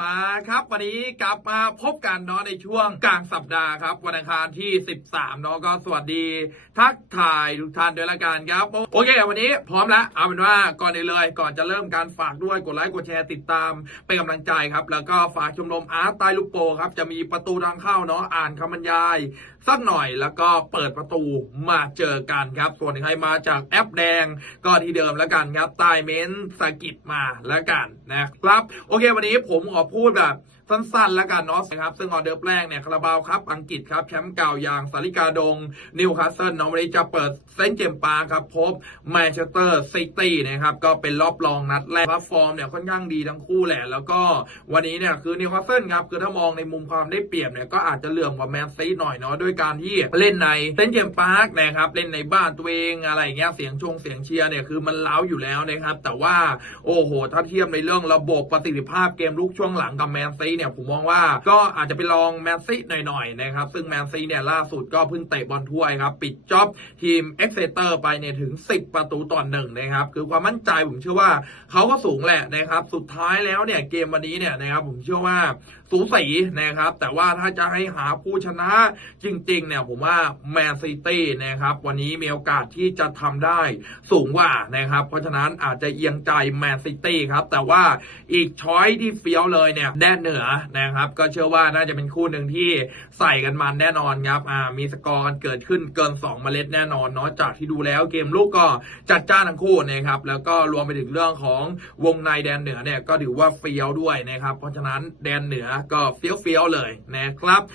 มาครับวันนี้กลับมาพบกันเนาะในช่วงกลางสัปดาห์ครับ วันอังคารที่ 13เนาะก็สวัสดี ทักทายทุกท่านด้วยละกันครับ โอเค วันนี้พร้อมแล้วเอาเป็นว่าก่อนอื่นเลย ก่อนจะเริ่มการฝากด้วยกดไลค์กดแชร์ติดตามเป็นกำลังใจครับ แล้วก็ฝากชมรมอาร์ตใต้ลูกโปครับ จะมีประตูทางเข้าเนาะอ่านคำบรรยาย สักหน่อยแล้วก็เปิดประตูมาเจอกันครับ ส่วนใครมาจากแอปแดงก็ที่เดิมแล้วกันครับใต้เม้นสกิดมาแล้วกันนะครับโอเค วันนี้ผมขอพูดแบบสั้นๆ แล้วกันเนาะนะครับ ซึ่งออเดอร์แรกเนี่ยคาราบาวครับ อังกฤษครับแชมป์เก่าอย่างสาริกาดง นิวคาสเซิลเนาะวันนี้จะเปิดเซนต์เจมปาร์ครับ พบแมนเชสเตอร์ซิตี้นะครับ ก็เป็นรอบรองนัดแรกครับฟอร์มเนี่ยค่อนข้างดีทั้งคู่แหละ แล้วก็วันนี้เนี่ยคือนิวคาสเซิลครับ คือถ้ามองในมุมความได้เปรียบเนี่ยก็อาจจะเหลื่อมกว่าแมนซีหน่อยเนาะด้วยการที่เล่นในเซนต์เจมปาร์คนะครับเล่นในบ้านตัวเองอะไรเงี้ยเสียงชงเสียงเชียร์เนี่ยคือมันเล้าอยู่แล้วนะครับแต่ว่าโอ้โหถ้าเทียบในเรื่องระบบประสิทธิภาพเกมลุกช่วงหลังกับแมนซีเนี่ยผมมองว่าก็อาจจะไปลองแมนซี่หน่อยๆนะครับ ซึ่งแมนซี่เนี่ยล่าสุดก็เพิ่งเตะบอลถ้วยครับ ปิดจ็อบทีมเอ็กเซเตอร์ไปเนี่ยถึง 10 ประตูต่อหนึ่งนะครับ คือความมั่นใจผมเชื่อว่าเขาก็สูงแหละนะครับ สุดท้ายแล้วเนี่ยเกมวันนี้เนี่ยนะครับผมเชื่อว่าสูสีนะครับ แต่ว่าถ้าจะให้หาผู้ชนะจริงๆเนี่ยผมว่าแมนซิตี้นะครับวันนี้มีโอกาสที่จะทำได้สูงกว่านะครับ เพราะฉะนั้นอาจจะเอียงใจแมนซิตี้ครับ แต่ว่าอีกช้อยที่เฟี้ยวเลยเนี่ยแดนเหนือนะครับ ก็เชื่อว่าน่าจะเป็นคู่หนึ่งที่ใส่กันมันแน่นอนครับอ่ามีสกอร์กันเกิดขึ้นเกิน 2 เมล็ดแน่นอนเนาะจากที่ดูแล้วเกมลูกก็จัดจ้านทั้งคู่นะครับแล้วก็รวมไปถึงเรื่องของวงในแดนเหนือเนี่ยก็ถือว่าเฟี้ยวด้วยนะครับเพราะฉะนั้นแดนเหนือก็เฟี้ยวๆเลยนะครับ